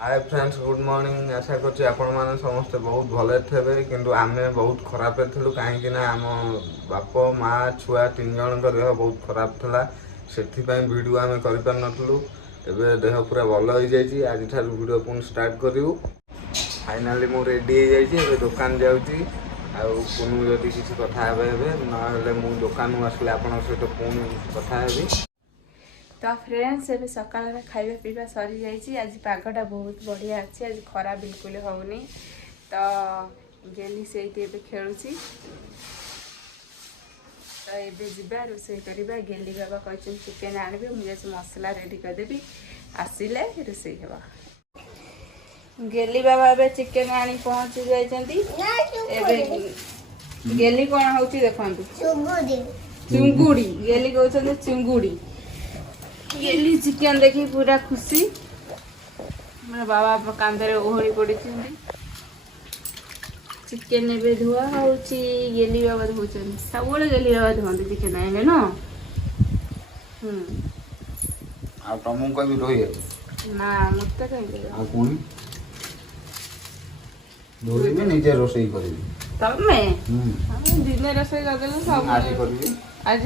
हाय friends good morning. आशा करछि आपण माने समस्त बहुत भले थे किंतु आमे बहुत खराब थिलु कहीं ना आम बाप माँ छुआ तीन जन देह बहुत खराब था से वीडियो आम कर पार नथलु। एबे देह पूरा भल हो जाइए। आज ठार वीडियो पुणी स्टार्ट करूँ। फाइनाली मु रेडी हो जाइए दुकान जाऊँगी पुनः जदि किसी कथा ना मु दुकान आसले आपण सहित पुणी कथा हेबी। तो फ्रेंड्स एबे सकाळ खाଇବା पीवा सरी जाइए। आज पागटा बहुत बढ़िया अच्छे। आज खरा बिल्कुल होनी। तो गेली से खेलुची। तो एबे जिबा रोषे करबा। गेली बाबा कहछन चिकन आनबे मुझे मसला रेडी कर देबी आसिले रोषे हेबा। गेली बाबा एबे चिकन आनी पहुंच जाइछंती। एबे गेली कोन होउची देखंतु चुंगुडी चुंगुडी गेली कहछन चुंगुडी। गेली चिकन देखी पूरा खुशी। मेरे बाबा कांधे ओहड़ी पड़ी चिकन एबे धुआ होउची। गेली बाबा धोचन सब गेली बाबा धोंती चिकन आइले न। आ तमु को भी रोई ना मत कहि दे आ कोनी दोरी में नीचे रोसई करबी तब मैं दिन रोसई कर देलो सब आज करबी आज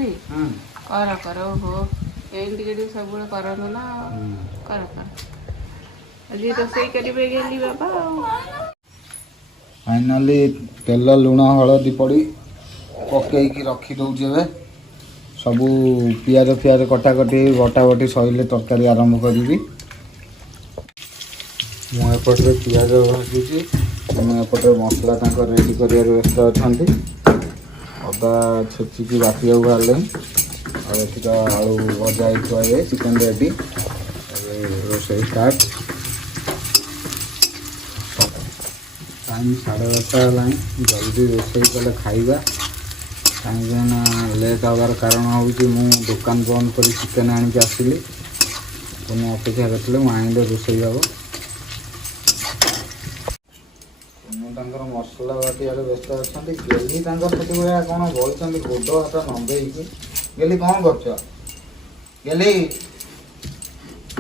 करो हो एंटी सब करन ना कर आज रोसई करिबे गेली बाबा। फाइनाली तेल लुण हलदी पड़ी पकईकी रखी दौचे सबू पियाज फियाज कटाकटी बटा बटी सैले तरकारी आरंभ करी। मुझे पियाज भाजुची मुझे मसला रेडी कर व्यस्त अच्छा। अदा छेचिकी बाटी बाहर और तो आलू भजा ही चिकेन रेडी रोषे स्टार्ट। टाइम 12:30 जल्दी रोषे कले खाइबा कहीं लेट हबार कारण हूँ दुकान बंद कर चिकेन आनिक आसली पुनः अपेक्षा करते मुझे रोषे हम पुनः मसला बाटी व्यस्त अच्छा। गेली से कौन बोलते गोड हाथ नंबेकी गेली कौन कर गेली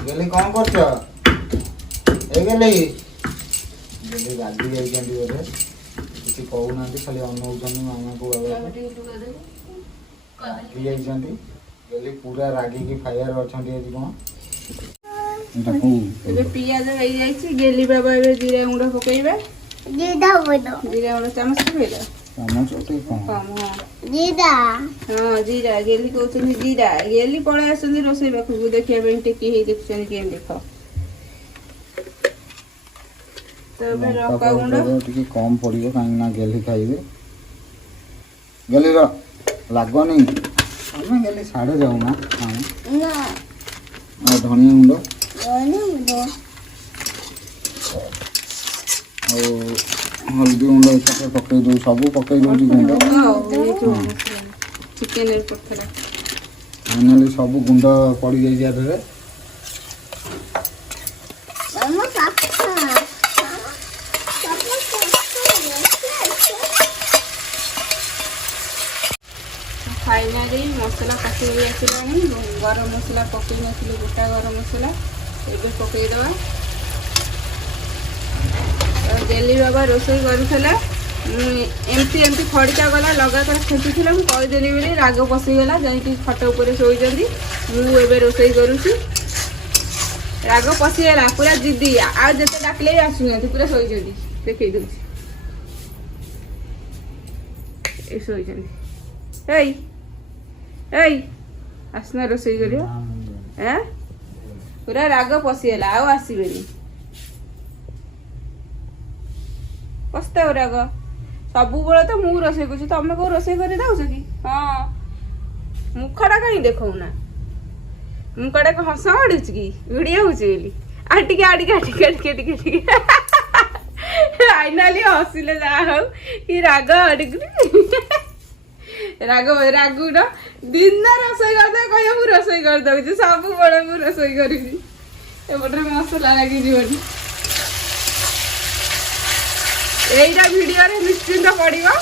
गेली कौन कर गेली गेली रागी जाइए बोधे किसी कहूना खाली अनौन मामा को रागी जाइए। गेली पूरा रागी की फायर अच्छा कौन पियाज हो जाइए। गेली बाबा ए जीरा गुंड पकईबा जीरा गुंड चामच पकईला चामच जीरा हाँ जीरा गेली कहते जीरा गेली पड़े आस रोषे पाखक देखा टेकी देखुं के देख। तो लंका गुंड कम पड़ो कहीं गेली खाइबे गेली लगनी तुम गेली साढ़े जाऊना धनिया गुंड हल्दी गुंड एक पकई दो सब पकई दो गुंड चिकेन फाइनाली सब गुंड पड़ जाइए। फाइनाली मसला कषि आसला गरम मसला पकई नी गोटा गरम मसला ये पकईदबा। गेली बाबा रोषे करूला एमती एमती खड़का गला लगातार खेचुला मुझेदेली बोली राग पशिगला जाकि खट उपर शोचती मुझे रोषे करुँची राग पशिगला पूरा जिदी आज जिते डाकिले आसुना पूरा शोचती देखई दूसरी आसना रोषे कर पूरा राग पशिगला आसबे पस्ताव राग सब तो मु रोषे कर तुम कौ रोषे कर दौच कि हाँ मुखटा कहीं देखना मुखटा को हस माड़ू कि भिड़िया होगी फाइनाली हसिले जहाँ कि राग राग रागुड़ दिन रोषे करदे कह मु रोषे कर दौची सब बड़े मु रोषे करी एपटे मसला लगी जीवन एटा वीडियो रे निश्चिंत पड़ो।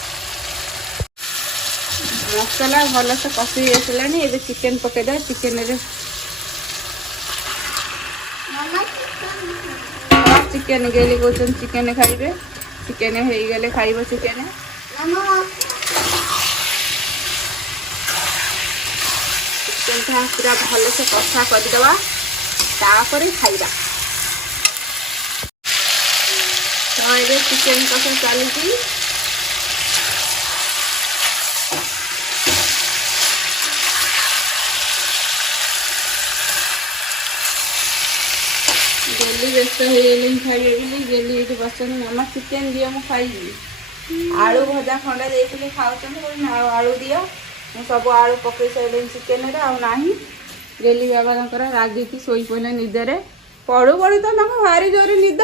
मसला भल से कषि आसलानी ए चिकेन पकईद चिकेन चिकेन गेली कहते चिकेन खाइबे चिकेन हो गले खाइब चिकेन चिकेन पूरा भल से कषा करदे तापर खाइबा तो ये चिकेन कषा चलती गेली व्यस्त हो गली खाइबे बोली गेली ये बसन मामा चिकेन दियो मु खाइबी आलू भजा खंडा देती खाऊँ आलू दियो मु सब आलू पकई सारे चिकेन आई गेली बाबा रागिकी शोई पड़े निदरे पढ़ू पढ़ू तो भारी जोर निद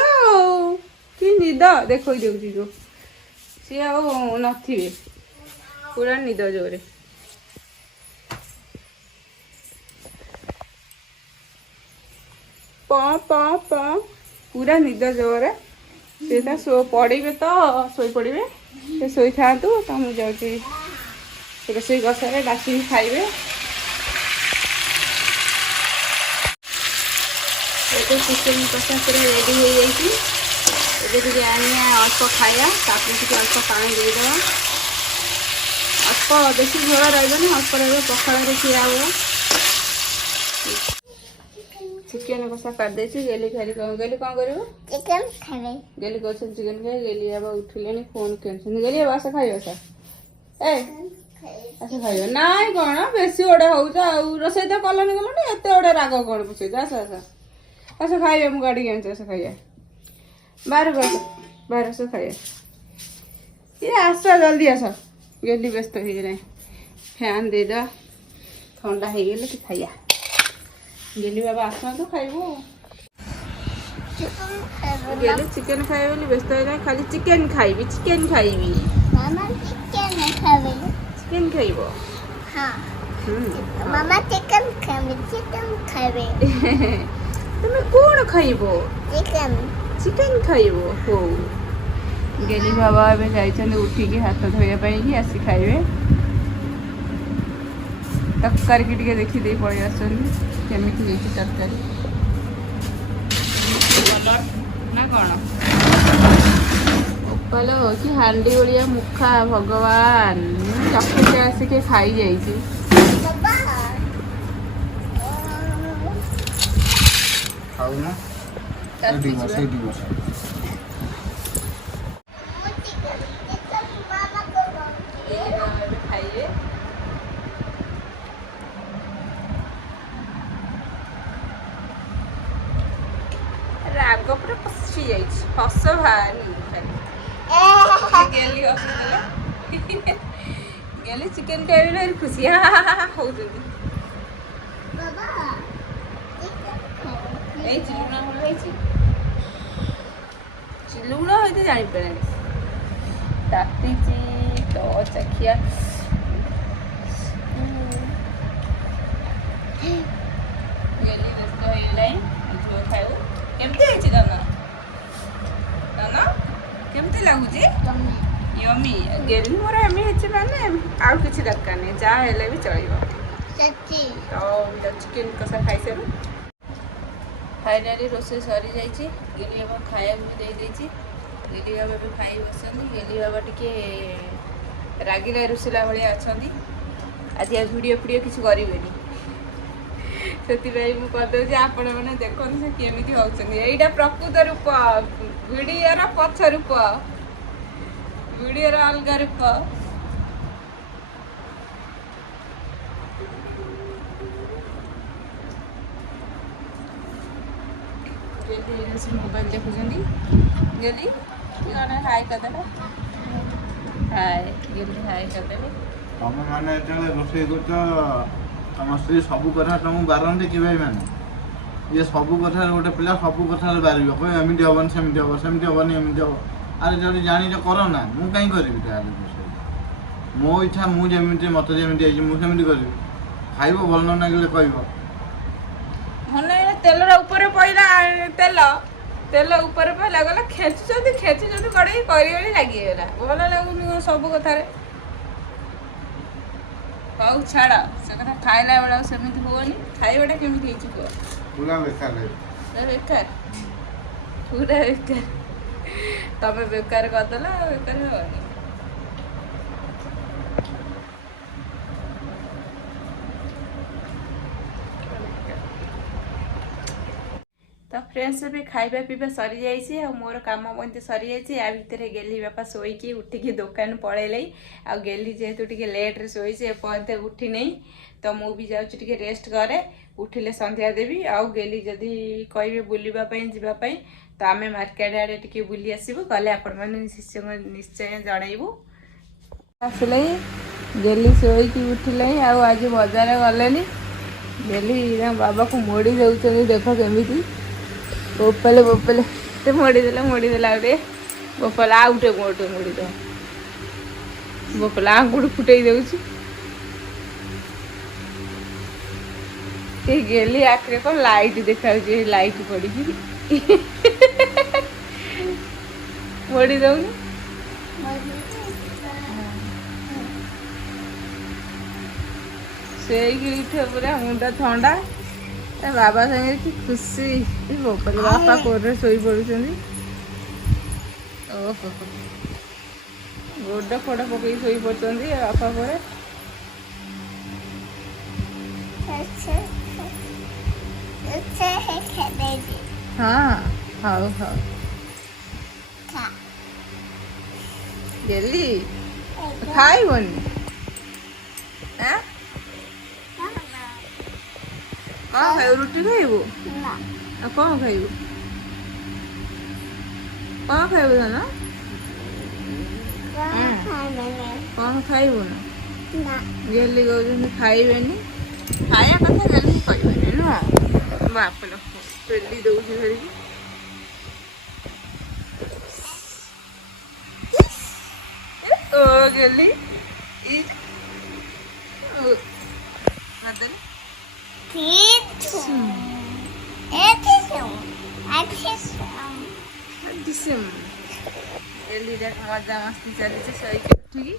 कि निद देख दूसरी जो सी थे पूरा निद जोरे पूरा निद जोर से सो पड़े तो शोई पड़े से शोई था तो मुझे जाऊँगी रोषई कषारे डाकी खाइबे ये चिकेन कषा पूरा रेडी हो जाए आनिया अल्प खाया ताकि अल्प पानी देदेव अल्प बेसी झोल रही अल्प रही पखाड़ खिया हुआ चिकेन कषा कर दे गेली खाली कौन गेली कौन कर चिकन खावे गेली कौन चिकेन खाए गेली अब उठिले फोन कैंसन गेली अब आस खाइब सा ए आस खाइब ना कौन बेसी ओडा हो रोषई तो कलनी गलनी एत ओडा राग कौन पुछ आस आस आस खाइबे मु गाड़ी आस खाइए बाहर से खाइए ये आस जल्दी आस गेली व्यस्त हो गए फैन दे दा ठंडा हो गले कि खाइया गेली बाबा आस तो खाइबू गेली चिकेन खाइबे बोली व्यस्त हो खाली चिकेन खाइबी मामा चिकन खावे चिकेन खाइबो हाँ मामा चिकन खावे तुम कौन खाइबो चिकन खाइबो हो गेली बाबा ए जाइछन उठिकी हाथ धोया कि आसी खाइबे तरकारी की टिके देखी दे पड़े आसनी केमिति होइछि तरकारी कलर ना कौन उपल कि हांडी ओडिया मुखा भगवान चक्की आसिके खाई जाइछि बाबा खाऊ ना खाइए राग पूरा पशि जाइए हस बाहरी खाली गेली चिकेन खाइबे खुशी हो बाबा लुण होते जापर ताती तो चखिया खाऊ केमती दाना दाना केमती लगुच यमी गेली मोर एमी माने आउ किसी दरकार नहीं जहाँ हेले भी चलो तो चिकेन कषा खाई सारू फाइनाली रोषे सरी जाइए गेली बाबा खाया भी दे गेली बाबा भी खाई बसती गेली बाबा टिके रागिला रुषिला भाया अच्छा आज भिडियो फिडियो किसी करें से मुझे आपण मैंने देखते से केमी होता प्रकृत रूप भिडियोर पछ रूप भिडियोर अलग रूप मोबाइल देखुं गेली हाय करदे हाय गेली हाय करदे तुम मैंने रोषे कर तुम स्त्री सब कथा तुमको बारंती कि भाई मैंने ये सब कथा गोटे पिला सब कथा बार कह एमती हेनी सेमती हम सेमती हेनी एमती हम अरे जब जानी कर ना मुझे कहीं करी मो इच्छा मुझे मत जमी मुझे करी खाइब भल न लगे कह तेल ऊपर पड़ा तेल तेल ऊपर पड़ा गला खेचुँच कड़े कर लगिगला भल लगुनि सब कथार हौ छाड़ से कथा खाइला बेला सेमती होनी खाइबाटा केमती पूरा बेकार बेकार ପୁରା ବେକାର ତମେ ବେକାର କରିଦେଲ ବେକାର ହବନି। ତ ଫ୍ରେଣ୍ଡସ୍ ଏବେ ଖାଇବା ପିଇବା ସରିଯାଇଛି ଆଉ ମୋର କାମ ମଧ୍ୟ ସରିଯାଇଛି। ୟା ଭିତରେ ଗେଲି ବାପା ଶୋଇକି ଉଠିକି ଦୋକାନ ପଳେଇଲେ ଆଉ ଗେଲି ଯେହେତୁ ଟିକେ ଲେଟ୍ରେ ଶୋଇଛି ଏପର୍ଯ୍ୟନ୍ତ ଉଠି ନେଇ ତ ମୁଁ ବି ଯାଉଛି ଟିକେ ରେଷ୍ଟ କରେ ଉଠିଲେ ସନ୍ଧ୍ୟା ଦେବି। ଆଉ ଗେଲି ଯଦି କହିବେ ବୁଲିବା ପାଇଁ ଯିବା ପାଇଁ ତ ଆମେ ମାର୍କେଟ ଆଡ଼େ ଟିକେ ବୁଲି ଆସିବୁ ଗଲେ ଆପଣମାନେ ନିଶ୍ଚୟ ଜଣାଇବୁ। ଆସିଲେ ଗେଲି ଶୋଇକି ଉଠିଲେ ଆଉ ଆଜି ବଜାର ଗଲେନି। ଗେଲି ତାଙ୍କ ବାବାକୁ ମୋଡ଼ି ଦେଉଛନ୍ତି ଦେଖ କେମିତି ବୋପାଲେ ବୋପାଲେ ଟେ ମୋଡ଼ିଦେଲା ଆଉ ଟିକେ ବୋପାଲା ଆଉ ଗୋଟେ ମୋଡ଼ିଦେବ ବୋପାଲା ଆଙ୍ଗୁଠି ଫୁଟେଇ ଦେଉଛି। ଏ ଗେଲି ଆଖିରେ କଣ ଲାଇଟ୍ ଦେଖାଯାଉଛି ଲାଇଟ୍ ପଡ଼ିକି ମୋଡ଼ି ଦଉନି। ଶୋଇକି ଉଠେ ପୁରା ମୁଣ୍ଡ ଥଣ୍ଡା ତା ବାବା ସାଙ୍ଗରେ କି ଖୁସି ବୋପାଲି ବାପା କୋରରେ ଶୋଇ ପଡ଼ୁଛନ୍ତି। ଓହୋ ଗୋଡ଼ ଫୋଡ଼ ପକେଇକି ଶୋଇ ପଡ଼ୁଛନ୍ତି ବାପା ପରେ। ହଁ ହଉ ହଉ ଗେଲି ଖାଇବନି ଆଁ କ'ଣ ଖାଇବୁ ରୁଟି ଖାଇବୁ ଆଉ କ'ଣ ଖାଇବୁ ଧନ କ'ଣ ଖାଇବୁନି ଗେଲି କହୁଛନ୍ତି ଖାଇବେନି ଖାଇବା କଥା ଗେଲି କହିବେନି ନୁହଁ ବାପ ଲୋକ ପେଲି ଦଉଛି ଧରିକି। ଓ ଗେଲି ମଜା ମସ୍ତି ଚାଲିଛି ଶୋଇକି ଉଠିକି।